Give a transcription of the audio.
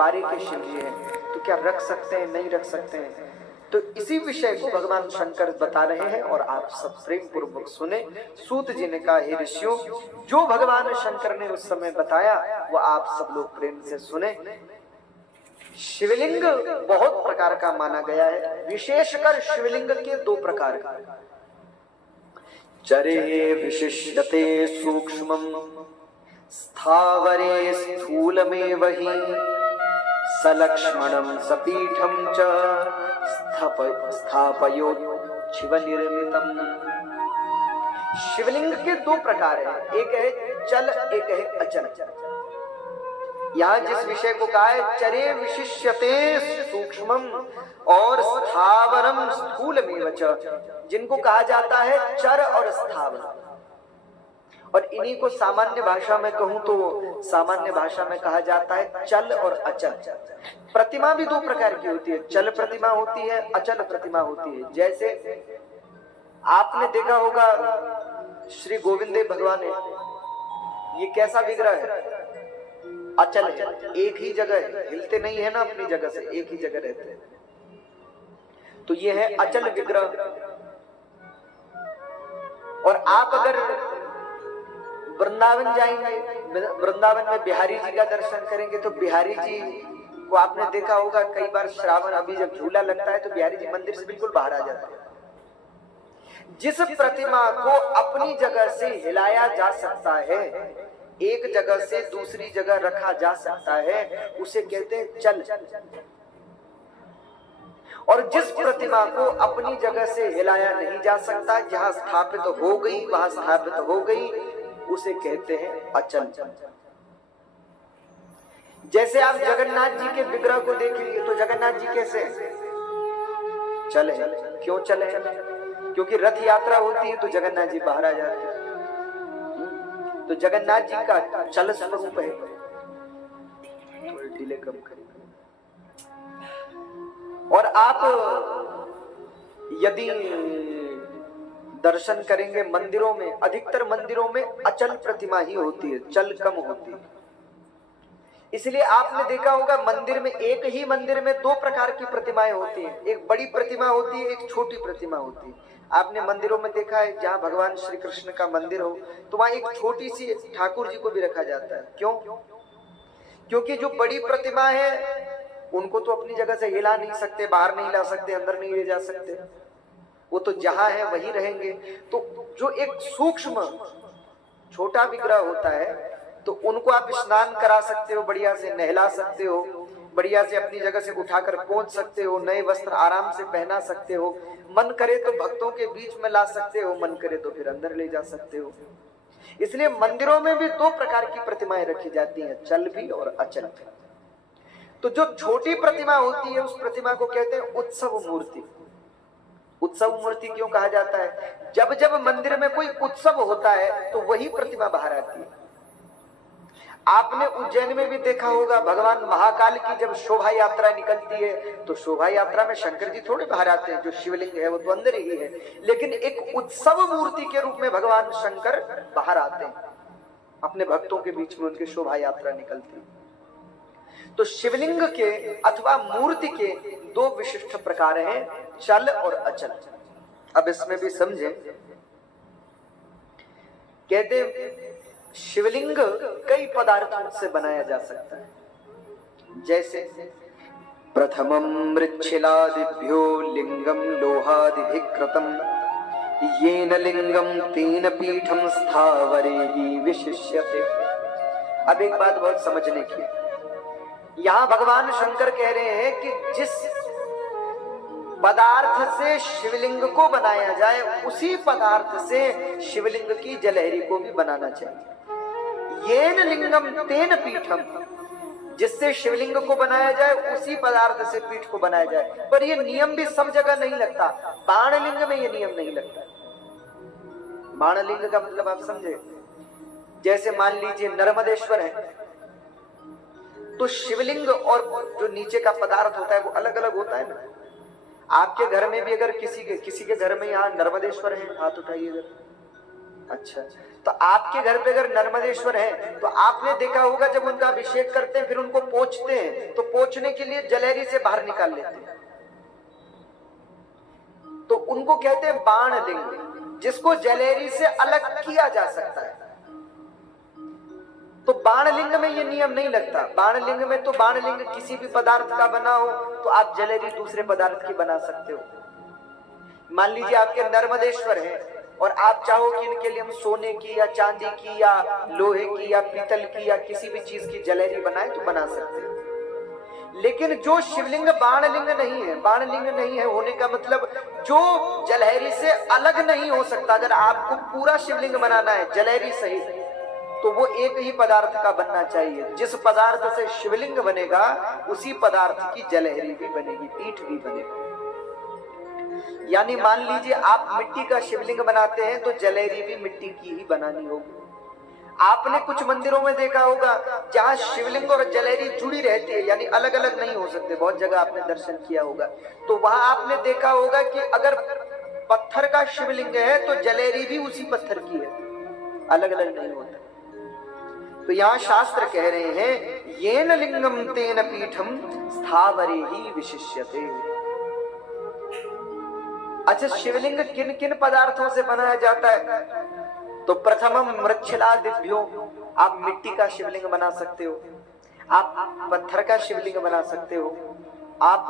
पारे के शिव जी हैं, तो क्या रख सकते हैं, नहीं रख सकते हैं? तो इसी विषय को भगवान शंकर बता रहे हैं और आप सब प्रेम पूर्वक सुने। सूत जी ने कहा, हे ऋषियों, जो भगवान शंकर ने उस समय बताया वो आप सब लोग प्रेम से सुने। शिवलिंग बहुत प्रकार का माना गया है, विशेषकर शिवलिंग के दो प्रकार का। चरे विशिष्यते सूक्ष्मं स्थावरे स्थूलमेव हि सलक्ष्मणं सपीठं च स्थापयो शिव निर्मितम। शिवलिंग के दो प्रकार हैं, एक है चल, एक है अचल। यहाँ जिस विषय को कहा है चरे विशिष्यते सूक्ष्मम और स्थावरम स्थूलमेव च, जिनको कहा जाता है चर और स्थावर, और इन्हीं को सामान्य भाषा में कहूं तो सामान्य भाषा में कहा जाता है चल और अचल। प्रतिमा भी दो प्रकार की होती है, चल प्रतिमा होती है, अचल प्रतिमा होती है। जैसे आपने देखा होगा श्री गोविंद देव भगवान है, ये कैसा विग्रह है? अचल है, एक ही जगह है, हिलते नहीं है ना अपनी जगह से, एक ही जगह रहते हैं, तो ये है अचल विग्रह। और आप अगर वृंदावन जाएंगे, वृंदावन में बिहारी जी का दर्शन करेंगे तो बिहारी जी को आपने देखा होगा कई बार श्रावण अभी जब झूला लगता है तो बिहारी जी मंदिर से बिल्कुल बाहर आ जाते हैं। जिस प्रतिमा को अपनी जगह से हिलाया जा सकता है, एक जगह से दूसरी जगह रखा जा सकता है, उसे कहते हैं चल। और जिस प्रतिमा को अपनी जगह से हिलाया नहीं जा सकता, जहां स्थापित हो गई वहां स्थापित हो गई, उसे कहते हैं अचल। जैसे आप जगन्नाथ जी के विग्रह को देखिए तो जगन्नाथ जी कैसे चले? क्यों चले? क्योंकि रथ यात्रा होती है तो जगन्नाथ जी बाहर आ जाते हैं, तो जगन्नाथ जी का चल स्वरूप है। थोड़ी डिले कम करें। और आप यदि दर्शन करेंगे मंदिरों में, अधिकतर मंदिरों में अचल प्रतिमा ही होती है, चल कम होती है। इसलिए आपने देखा होगा मंदिर में, एक ही मंदिर में दो प्रकार की प्रतिमाएं होती हैं, एक बड़ी प्रतिमा होती है, एक छोटी प्रतिमा होती है। आपने मंदिरों में देखा है जहां भगवान श्री कृष्ण का मंदिर हो तो वहां एक छोटी सी ठाकुर जी को भी रखा जाता है। क्यों? क्योंकि जो बड़ी प्रतिमा है उनको तो अपनी जगह से हिला नहीं सकते, बाहर नहीं ला सकते, अंदर नहीं ले जा सकते, वो तो जहां है वहीं रहेंगे। तो जो एक सूक्ष्म छोटा विग्रह होता है तो उनको आप स्नान करा सकते हो, बढ़िया से नहला सकते हो, बढ़िया से अपनी जगह से उठाकर पहुंच सकते हो, नए वस्त्र आराम से पहना सकते हो, मन करे तो भक्तों के बीच में ला सकते हो, मन करे तो फिर अंदर ले जा सकते हो। इसलिए मंदिरों में भी दो प्रकार की प्रतिमाएं रखी जाती हैं, चल भी और अचल भी। तो जो छोटी प्रतिमा होती है उस प्रतिमा को कहते हैं उत्सव मूर्ति। उत्सव मूर्ति क्यों कहा जाता है? जब जब मंदिर में कोई उत्सव होता है तो वही प्रतिमा बाहर आती है। आपने उज्जैन में भी देखा होगा भगवान महाकाल की जब शोभा यात्रा निकलती है तो शोभा यात्रा में शंकर जी थोड़े बाहर आते हैं, जो शिवलिंग है वो तो अंदर ही है, लेकिन एक उत्सव मूर्ति के रूप में भगवान शंकर बाहर आते हैं, अपने भक्तों के बीच में उनकी शोभा यात्रा निकलती है। तो शिवलिंग के अथवा मूर्ति के दो विशिष्ट प्रकार हैं, चल और अचल। अब इसमें भी समझें, कहते शिवलिंग कई पदार्थों से बनाया जा सकता है। जैसे प्रथमं मृच्छिलादिभ्यो लिंगम लोहादिभिः कृतं, येन लिंगम तेन पीठम स्थावरेहि विशिष्यते। अब एक बात बहुत समझने की, यहां भगवान शंकर कह रहे हैं कि जिस पदार्थ से शिवलिंग को बनाया जाए उसी पदार्थ से शिवलिंग की जलहरी को भी बनाना चाहिए। येन लिंगम तेन पीठम, जिससे शिवलिंग को बनाया जाए उसी पदार्थ से पीठ को बनाया जाए। पर यह नियम भी सब जगह नहीं लगता, बाणलिंग में यह नियम नहीं लगता। बाणलिंग का मतलब आप समझे? जैसे मान लीजिए नर्मदेश्वर है तो शिवलिंग और जो नीचे का पदार्थ होता है वो अलग अलग होता है ना। आपके घर में भी अगर किसी के घर में यहाँ नर्मदेश्वर है, हाथ उठाइए, अच्छा, तो आपके घर पे अगर नर्मदेश्वर है तो आपने देखा होगा जब उनका अभिषेक करते हैं फिर उनको पोंछते हैं तो पोंछने के लिए जलेरी से बाहर निकाल लेते हैं, तो उनको कहते हैं बाण लिंग, जिसको जलेरी से अलग किया जा सकता है। तो बाणलिंग में ये नियम नहीं लगता। बाणलिंग में तो बाणलिंग किसी भी पदार्थ का बना हो तो आप जलेरी दूसरे पदार्थ की बना सकते हो। मान लीजिए आपके नर्मदेश्वर है और आप चाहो कि इनके लिए हम सोने की या चांदी की या लोहे की या पीतल की या किसी भी चीज की जलेरी बनाए तो बना सकते हैं। लेकिन जो शिवलिंग बाणलिंग नहीं है, बाणलिंग नहीं है होने का मतलब जो जलहरी से अलग नहीं हो सकता। अगर आपको पूरा शिवलिंग बनाना है जलेरी सहित तो वो एक ही पदार्थ का बनना चाहिए। जिस पदार्थ से शिवलिंग बनेगा उसी पदार्थ की जलहरी भी बनेगी, पीठ भी बनेगी। यानी मान लीजिए आप मिट्टी का शिवलिंग बनाते हैं तो जलेरी भी मिट्टी की ही बनानी होगी। आपने कुछ मंदिरों में देखा होगा जहां शिवलिंग और जलेरी जुड़ी रहती है, यानी अलग अलग नहीं हो सकते। बहुत जगह आपने दर्शन किया होगा तो वहां आपने देखा होगा कि अगर पत्थर का शिवलिंग है तो जलेरी भी उसी पत्थर की है, अलग अलग नहीं होता। तो यहाँ शास्त्र कह रहे हैं येन लिंगम तेन पीठम स्थावरे ही विशिष्यते। अच्छा, शिवलिंग किन किन पदार्थों से बनाया जाता है? तो प्रथमम मृच्छलादिभ्यो, आप मिट्टी का शिवलिंग बना सकते हो, आप पत्थर का शिवलिंग बना सकते हो, आप